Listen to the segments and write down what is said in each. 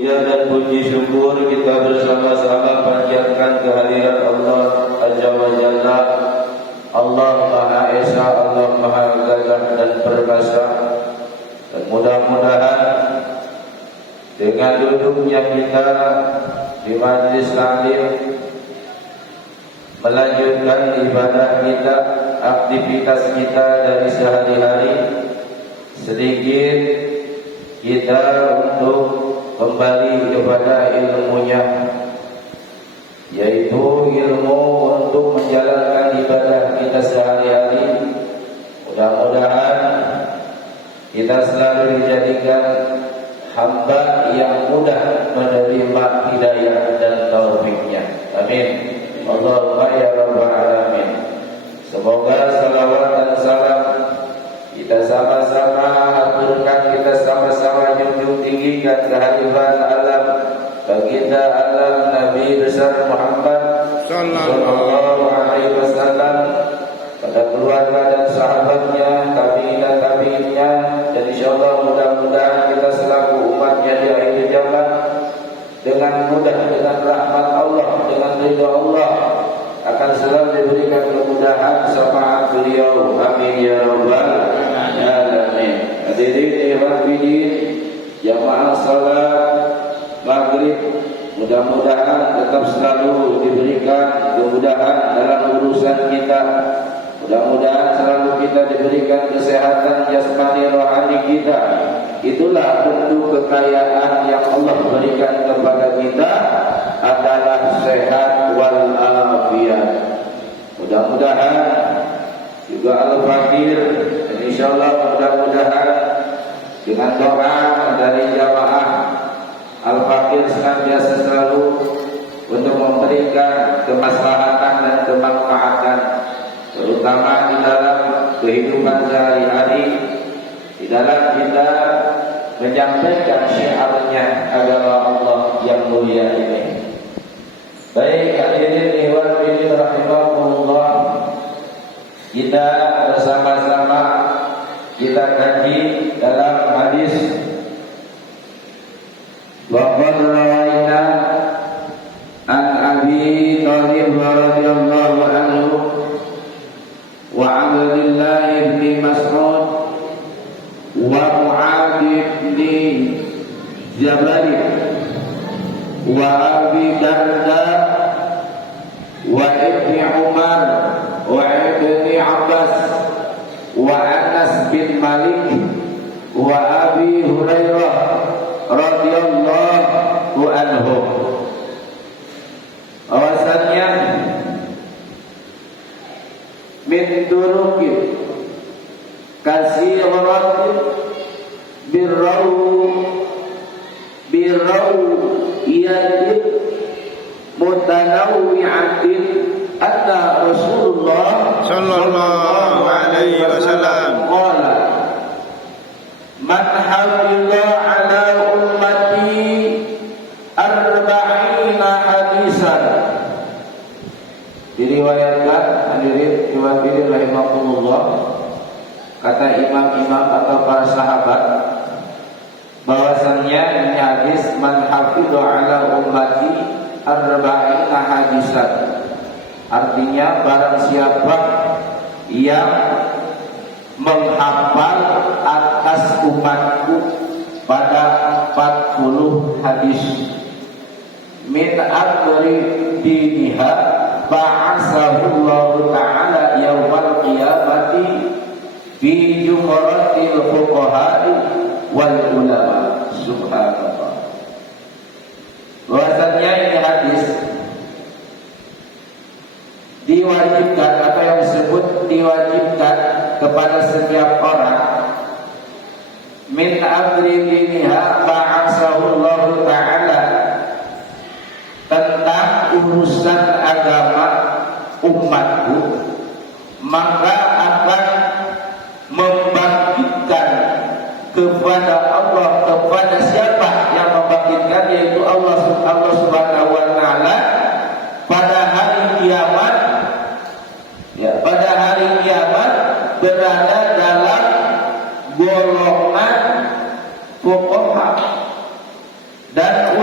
Puja dan puji syukur kita bersama-sama panjatkan kehadirat Allah Azza wa Jalla, Allah Maha Esa, Allah Maha Gagah dan Perkasa. Dan mudah-mudahan dengan duduknya kita di majlis taklim, melanjutkan ibadah kita, aktivitas kita dari sehari-hari, sedikit kita untuk kembali kepada ilmunya, yaitu ilmu untuk menjalankan ibadah kita sehari-hari. Mudah-mudahan kita selalu dijadikan hamba yang mudah menerima hidayah dan taufiknya. Amin. Allahumma ya rabbal alamin. Semoga salawat dan salam kita sama-sama aturkan, kita sama-sama junjung tinggikan kehadiran alam baginda alam Nabi besar Muhammad sallallahu alaihi wasallam, pada keluarga dan sahabatnya, tabi'in dan tabi'innya, dan insyaallah mudah-mudahan kita selaku umatnya di akhir zaman dengan mudah, dengan rahmat Allah, dengan ridha Allah akan selalu diberikan kemudahan syafaat beliau. Amin ya rabbal alamin. Hadirin ikhwan fillah, jamaah salat maghrib, mudah-mudahan tetap selalu diberikan kemudahan dalam urusan kita. Mudah-mudahan selalu kita diberikan kesehatan jasmani rohani kita. Itulah bentuk kekayaan yang Allah berikan kepada kita, adalah sehat wal afiyat. Mudah-mudahan juga al-fakir, insyaallah mudah-mudahan dengan doa dari jamaah al-fakir senantiasa selalu untuk memberikan kemaslahatan dan kemanfaatan, terutama di dalam kehidupan sehari-hari, di dalam kita menyampaikan syiarnya agama Allah yang mulia ini. Baik, hadirin ikhwan fillah rahimakumullah, kita bersama-sama kita kaji dalam hadis wa qad rawaina an Abi Thalib radhiyallahu anhu wa Abdullah bin Mas'ud wa Mu'adz bin Jabal wa Abi Darda wa Ibni Umar wa Ibni Abbas wa Anas bin Malik wa Abi Hurairah radhiyallahu anhu. Bahwasannya min turuqin kasiratin birrawiyyatin mutanawwi'atin anna Rasulullah sallallahu alaihi wasallam qala man hafiza ala ummati arba'ina hadisan. Diriwayatkan, hadirin diwakili rahimakumullah, kata imam-imam atau para sahabat, bahwasannya ini hadis man hafidhu ala ummati arba'ina hadisan, artinya barang siapa yang menghafal atas umatku pada 40 hadis, min akbari diniha ba'asahullahu ta'ala yawmal qiyamati fi jumratil fuqaha'i wal ulama. Subhanallah. Bahwasannya ini hadis diwajibkan, apa yang disebut diwajibkan kepada setiap orang, min amri diniha ba'asahullahu ta'ala, tentang urusan agama umatku, maka akan membangkitkan kepada Allah, kepada siapa yang membangkitkan, yaitu Allah Subhanahu wa ta'ala pada hari kiamat. Ya, pada hari kiamat berada dalam golongan fuqaha dan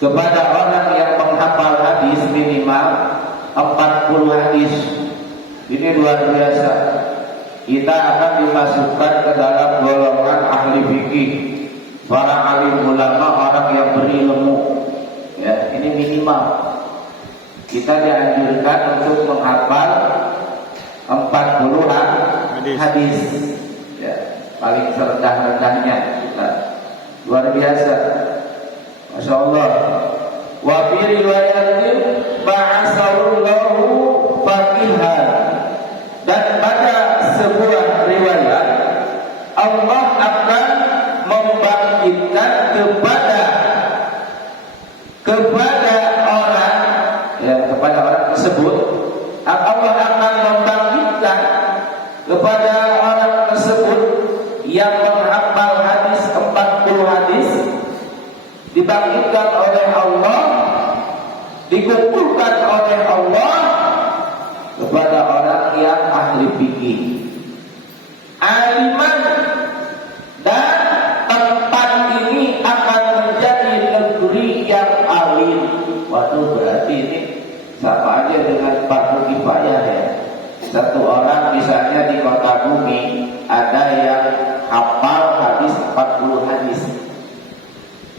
kepada orang yang menghafal hadis minimal 40 hadis. Ini luar biasa. Kita akan dimasukkan ke dalam golongan ahli fikih, para alim ulama, orang yang berilmu. Ya, ini minimal. Kita dianjurkan untuk menghafal 40 hadis. Ya, paling rendah-rendahnya kita. Luar biasa. Masya Allah. Wa fi riwayatin ba'asallahu faqihan. Dan pada sebuah riwayat Allah akan membangkitkan kepada orang, ya, kepada orang tersebut Allah akan membangkitkan kepada orang tersebut yang menghafal hadis 40 hadis, dibangkitkan oleh Allah, dikumpulkan oleh Allah kepada orang yang ahli fikih, aliman, dan tempat ini akan menjadi negeri yang alim. Waduh, berarti ini sama aja dengan fardu kifayah ya. Satu orang misalnya di kota bumi ada yang hafal hadis 40 hadis.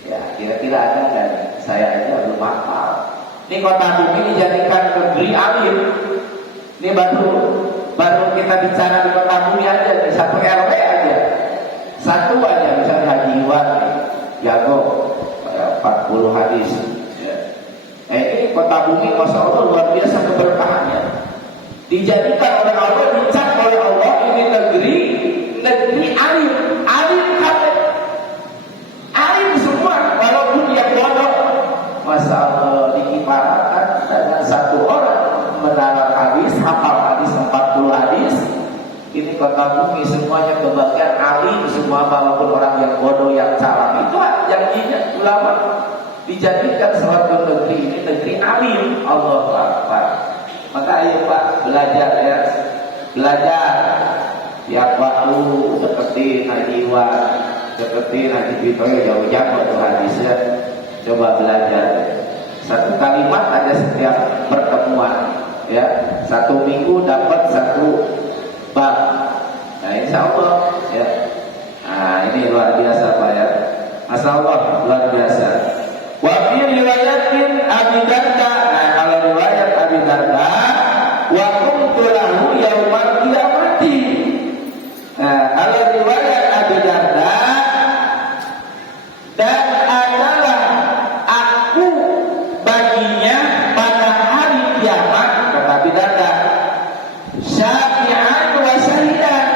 Ya, kira-kira ada kan? Saya aja belum hafal. Ini kota bumi dijadikan negeri alim. Ini baru kita bicara di kota bumi aja, di satu RW aja, satu aja misalnya Haji Iwan jago 40 hadis. Ya. Ini kota bumi, masya Allah, luar biasa keberkahannya. Dijadikan oleh Allah, dicap oleh Allah, ini negeri alim, alim semua, walaupun dia bodoh. Masya Allah, dikibarkan dengan satu orang mendalam hadis, hafal hadis 40 hadis. Ini kota bumi semuanya kebagian alim semua, walaupun orang yang bodoh, yang salah. Itu janjinya ulama, dijadikan suatu negeri ini negeri alim. Allahu Akbar. Maka ayo Pak, belajar ya, belajar tiap waktu, deketin Haji Iwan, deketin Haji Bito, jauh-jauh tuh hadisnya. Coba belajar. Satu kalimat aja setiap pertemuan. Ya, 1 minggu dapat 1 bab. Nah, insya Allah ya. Nah, ini luar biasa Pak ya. Masya Allah, luar biasa. Wa fi riwayatin Abi Darda. Nah, kalau riwayat Abi Darda, wa kuntu lahu yaumal qiyamati. Nah, kalau riwayat Abi Darda, dan adalah aku baginya pada hari kiamat, kata Abi Darda, syafi'an wa syahidan,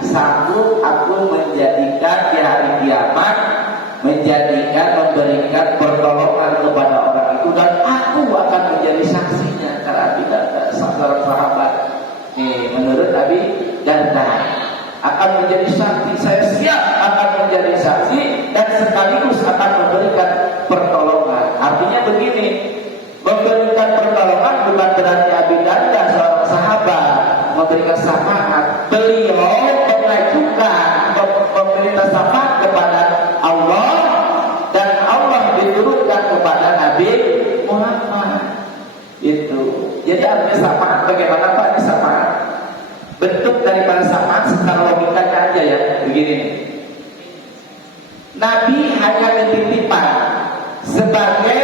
sanggup aku menjadikan di hari kiamat, memberikan pertolongan kepada orang itu, dan aku akan menjadi saksinya. Kata Abi Darda, sahabat. Nih, menurut Abi Darda akan menjadi saksi, saya siap akan menjadi saksi dan sekaligus akan memberikan pertolongan. Artinya begini, memberikan pertolongan bukan berarti Abi Darda seorang sahabat memberikan syafaat. Beliau mengajukan meminta syafaat kepada Allah, dan Allah diturunkan kepada Nabi Muhammad. Itu. Jadi artinya syafaat bagaimana Pak? Ini syafaat. Bentuk daripada syafaat secara logikanya aja ya, begini. Nabi hanya dititipkan sebagai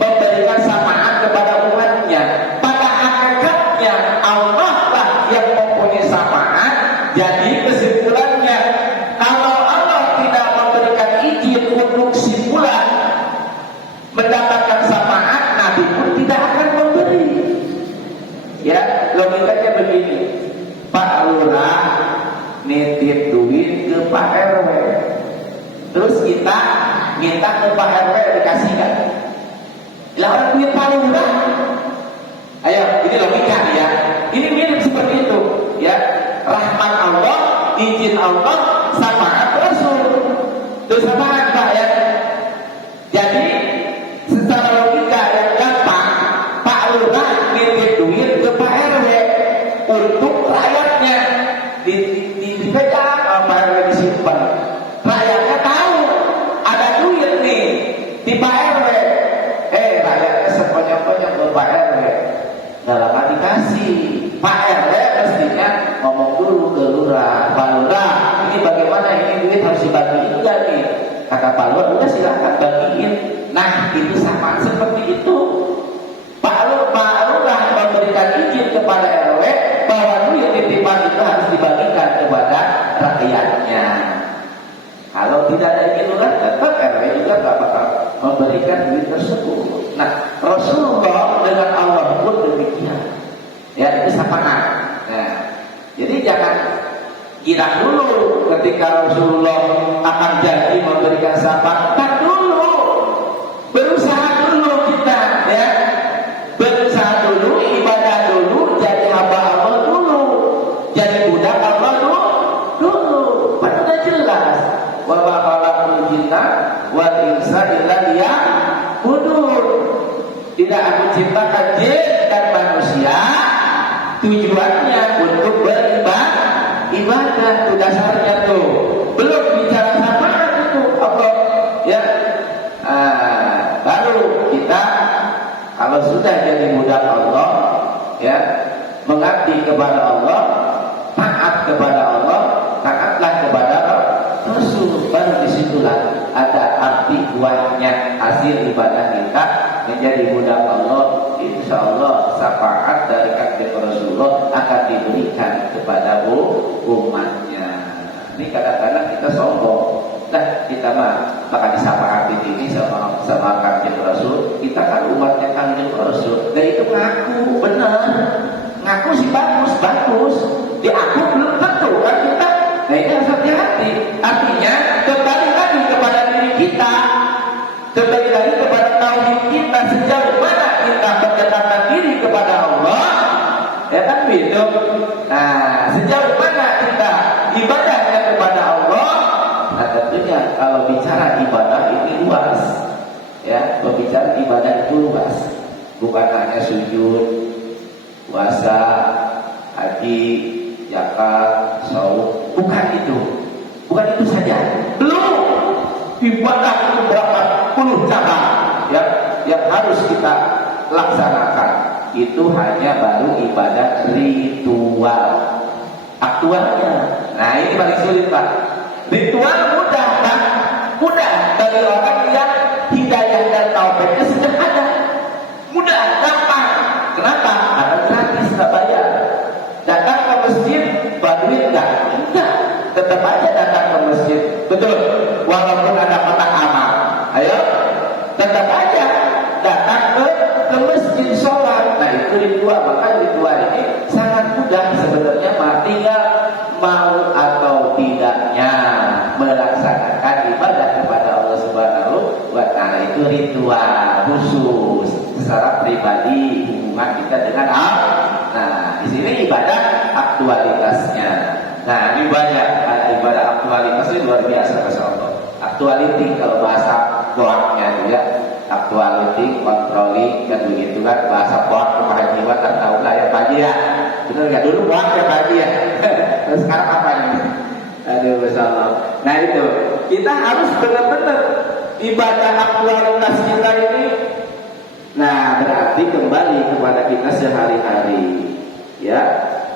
memberikan syafaat kepada umatnya. Pada hakikatnya Allah lah yang mempunyai syafaat. Jadi kesimpulannya, kalau Allah tidak memberikan izin untuk simpulan mendapatkan syafaat, Nabi pun tidak akan memberi. Ya, logikanya begini. Pak Lurah nitip duit ke Pak RW, terus kita minta ke Pak RW dikasihkan. Lah orang duit Pak Lurah. Ayo, ini logika ya. Ini mirip seperti itu, ya. Rahmat Allah, izin Allah, syafaat Rasul. Itu syafaat Pak ya. Jadi secara logika yang gampang, Pak Lurah nitip duit ke Pak RW untuk rakyatnya, dipegang Pak RW disimpan. Rakyatnya tahu ada duit nih di Pak RW, duit harus dibagiin enggak nih? Kata Pak Lur, udah silakan bagiin. Nah, itu sama seperti itu. Pak Lurah memberikan izin kepada RW bahwa duit titipan itu harus dibagikan kepada rakyatnya. Kalau tidak ada izin lurah, tetap RW juga tak bakal memberikan duit tersebut. Nah, Rasulullah dengan Allah pun demikian. Ya, itu sapaan. Nah, jadi jangan kira dulu ketika Rasulullah akan janji memberikan sapaan. Tak dulu, berusaha dulu kita, ya, berusaha dulu, ibadah dulu, jadi hamba Allah dulu, jadi budak Allah dulu. Padahal jelas. Wa ma khalaqul jinna wal insa illa liya'budun. Tidak aku ciptakan jin dan manusia tujuannya untuk beribadah. Itu dasarnya tuh. Belum bicara syafaat itu apa ya? Baru kita kalau sudah jadi budak Allah, ya, mengabdi kepada Allah, taat kepada Allah, taatlah kepada Rasul. Baru disitulah ada arti buahnya hasil ibadah kita menjadi budak Allah. Insya Allah syafaat dari kakek Rasulullah akan diberikan kepada umatnya. Ini kadang-kadang kita sombong. Nah, kita maka disyafaat ini sama kakek Rasul. Kita kan umatnya kakek Rasul. Dan itu ngaku benar, ngaku sih bagus. Di aku belum tentu kan kita. Nah, ini harus hati-hati. Artinya kembali lagi kepada diri kita, kembali lagi kepada tauhid kita, sejauh mana kita mendekatkan diri kepada Allah, ya kan begitu. Nah, sejauh mana kita ibadahnya kepada Allah. Nah, tentunya kalau bicara ibadah ini luas, ya, berbicara ibadah itu luas, bukan hanya sujud, puasa, haji, zakat, saum, bukan itu saja. Belum ibadah itu berapa puluh cabang, ya, yang harus kita laksanakan. Itu hanya baru ibadah ritual, aktualnya. Nah, ini paling sulit, Pak. Ritual mudah, Pak, mudah bagi orang yang hidayah dan taufiknya sudah ada, mudah, gampang. Kenapa? Ada gratis, nggak bayar. Datang ke masjid, baduin enggak, tetap aja datang ke masjid, betul. Walaupun ada kotak amal, ayo, tetap aja datang ke masjid sholat. Nah, itu ritual. Maka ritual ini sangat mudah sebenarnya, tinggal mau atau tidaknya melaksanakan ibadah kepada Allah Subhanahu wa Ta'ala. Itu ritual khusus secara pribadi hubungan kita dengan Allah. Nah, di sini ibadah aktualitasnya. Nah, ini banyak ada ibadah aktualitasnya luar biasa, Masya Allah. Aktuality kalau bahasa boaknya itu, ya, aktuality, controlling, dan begitu kan bahasa boak kebahagiaan kan tahu lah ya, Pak Haji ya. Benar nggak? Dulu boak ya, Pak Haji ya. Terus sekarang apa ini? Aduh, Masya Allah. Nah, itu kita harus benar-benar ibadah aktualitas kita ini. Nah, berarti kembali kepada kita sehari-hari, ya,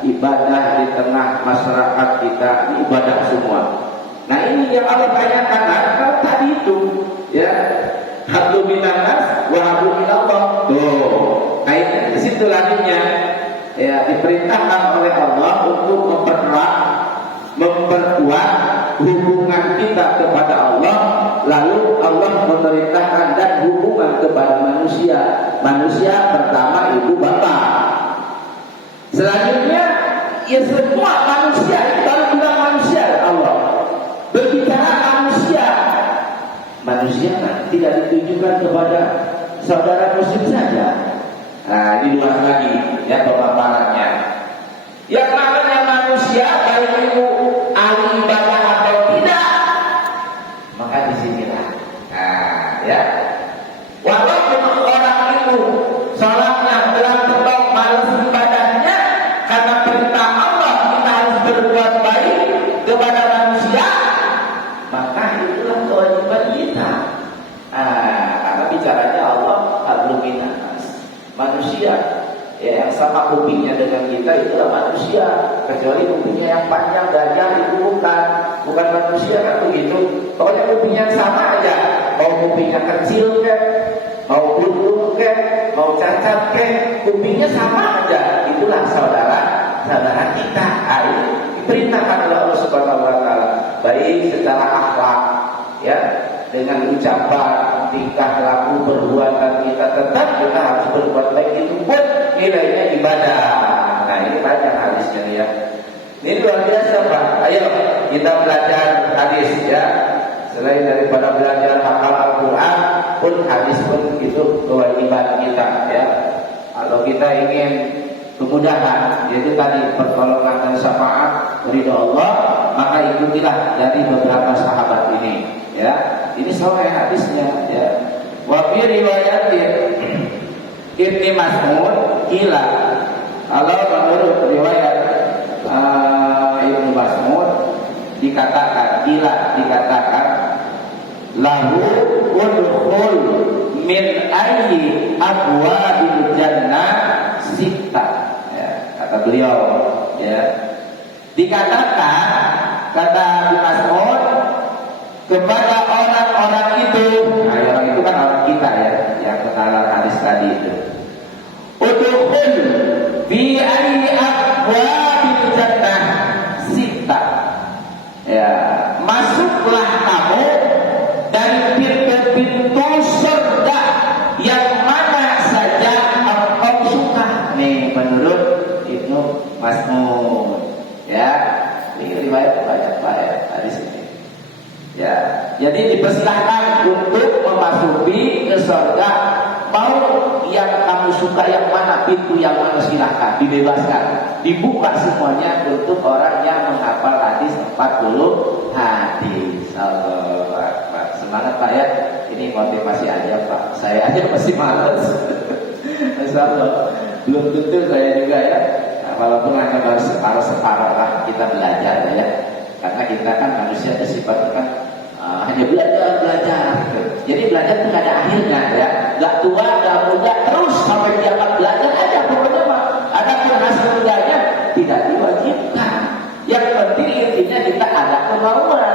ibadah di tengah masyarakat kita, ini ibadah semua. Nah, ini yang Allah tanyakan. Nah, kalau tadi itu, ya, hablu minanas wa hablu minallah. Tuh, kaitannya di situ larinya. Ya, diperintahkan oleh Allah untuk memperkuat hubungan kita kepada Allah. Lalu Allah memerintahkan dan hubungan kepada manusia. Manusia pertama ibu bapak. Selanjutnya, ya, semua manusia. Kalau bilang manusia, Allah berbicara manusia tidak ditujukan kepada saudara muslim saja. Nah, ini luas lagi, ya, pemaparannya. Yang namanya manusia, baik itu ahli ibadah atau tidak, maka disinilah. Nah, ya, walaupun orang itu salatnya telah tetap malas ibadahnya, karena perintah Allah kita harus berbuat baik kepada manusia, maka itulah kewajiban kita. Karena bicaranya Allah hablum minanas, manusia, ya, yang sama kupingnya dengan kita itulah manusia. kecuali kupingnya yang panjang, gajah itu bukan manusia kan begitu. Pokoknya kupingnya sama aja, mau kupingnya kecil ke, mau bulu ke, mau cacat ke, kupingnya sama aja. Itulah saudara kita. Ini diperintahkan oleh Allah Subhanahu Wa Taala, baik secara akhlak, ya, dengan ucapan, tingkah laku, perbuatan kita tetap kita harus berbuat baik, itu pun nilainya ibadah. Nah ini banyak hadisnya ya. Ini luar biasa Pak. Ayo kita belajar hadis ya. Selain daripada belajar hafal Al-Quran pun hadis pun itu kewajiban kita ya. Kalau kita ingin kemudahan, yaitu tadi pertolongan dan syafaat ridha Allah, maka ikutilah dari beberapa sahabat ini ya. Ini sahih hadisnya ya. Wa fi riwayatin Ibnu Mas'ud kila, kalau menurut riwayat Ibnu Mas'ud dikatakan lahu udkhul min ayyi abwabil jannah sitta ya, kata beliau ya. Dikatakan kata Ibnu Mas'ud kepada orang-orang itu, nah, orang itu kan orang kita ya, yang kenalan hadis tadi itu. Udkhul fi ayyi abwabil jannah sitta. Ya, masuklah kamu dari pintu-pintu surga yang mana saja engkau suka. Nih menurut Ibnu Mas'ud. Ya, ini riwayat banyak hadis ini. Ya, jadi dipersilahkan untuk memasuki ke surga. Mau yang kamu suka yang mana, pintu yang mana, silahkan, dibebaskan. Dibuka semuanya untuk orang yang menghafal hadis 40 hadis. Allahu Akbar. Semangat Pak ya. Ini motivasi aja Pak. Saya aja masih malas. Masyaallah. Belum tentu saya juga ya. Nah, walaupun hanya baru separuh lah kita belajar ya. Karena kita kan manusia bersifat kan hanya belajar. Jadi belajar itu nggak ada akhirnya ya. Nggak tua, nggak muda, terus sampai kiamat belajar aja. Pokoknya mah ada pun hasil mudanya tidak diwajibkan. Yang penting intinya kita ada kemauan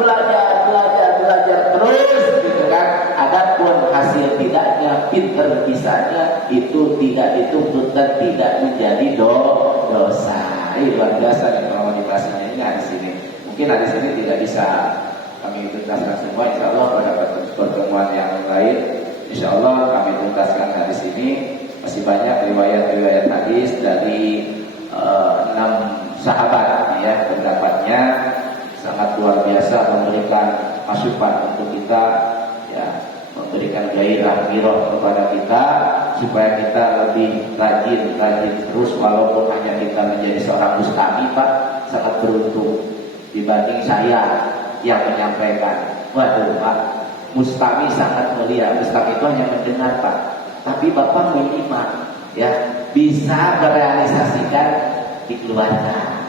belajar terus gitu kan. Adapun hasil tidaknya, pinter bisanya itu tidak dituntut dan tidak menjadi dosa. Ini luar biasa nih kalau dibahasnya ini hadis ini. Mungkin hadis ini tidak bisa kami tuntaskan semua, insya Allah pada pertemuan yang lain insya Allah kami tuntaskan hadis ini. Masih banyak riwayat-riwayat hadis dari 6 sahabat ya, pendapatnya sangat luar biasa, memberikan masukan untuk kita ya, memberikan gairah giroh kepada kita supaya kita lebih rajin terus. Walaupun hanya kita menjadi seorang mustami Pak, sangat beruntung dibanding saya yang menyampaikan. Waduh Pak, mustami sangat mulia. Mustami itu hanya mendengar Pak, tapi Bapak minimal ya bisa merealisasikan di keluarga,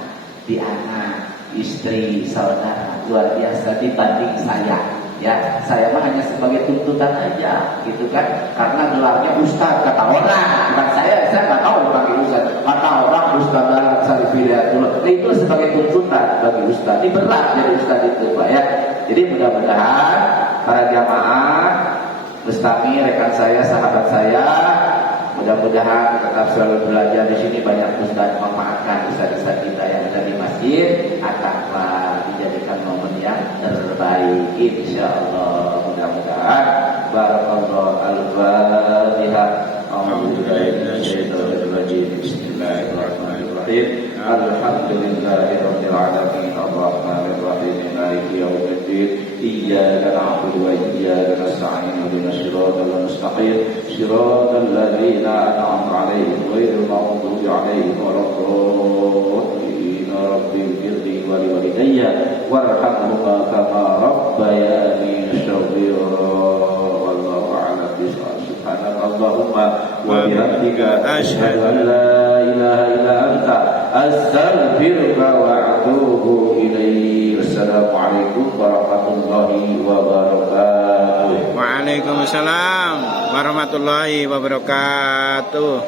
di anak, istri, saudara. Luar biasa dibanding saya ya. Saya mah hanya sebagai tuntutan aja gitu kan, karena gelarnya ustaz kata orang, bukan saya nggak tahu dipanggil ustaz, kata orang ustaz dalam Sarifidatul. Itu sebagai tuntutan bagi ustaz. Ini berat jadi ustaz itu Pak ya. Jadi mudah-mudahan para jamaah mustami, rekan saya, sahabat saya, mudah-mudahan tetap selalu belajar di sini. Banyak ustaz memanfaatkan ustaz-ustaz kita yang ada di masjid akanlah dijadikan momen yang terbaik insyaallah. Mudah-mudahan barakallahu al-fatihah. Bismillahirrahmanirrahim. Alhamdulillahirabbil alamin arrahmanir rahim maliki yaumiddin. Iyyaka na'budu wa iyyaka nasta'in ihdinas siratal mustaqim siratal ladzina an'amta 'alaihim ghairil maghdubi 'alaihim waladdallin. Rabbi ighfirli wa liwalidayya warhamhuma kama rabbayani shaghira. Wallahu a'lam bishawab. Subhanakallahumma wa bihamdika asyhadu an la ilaha illa anta astaghfiruka wa atubu ilaik. Assalamualaikum warahmatullahi wabarakatuh. Waalaikumsalam warahmatullahi wabarakatuh.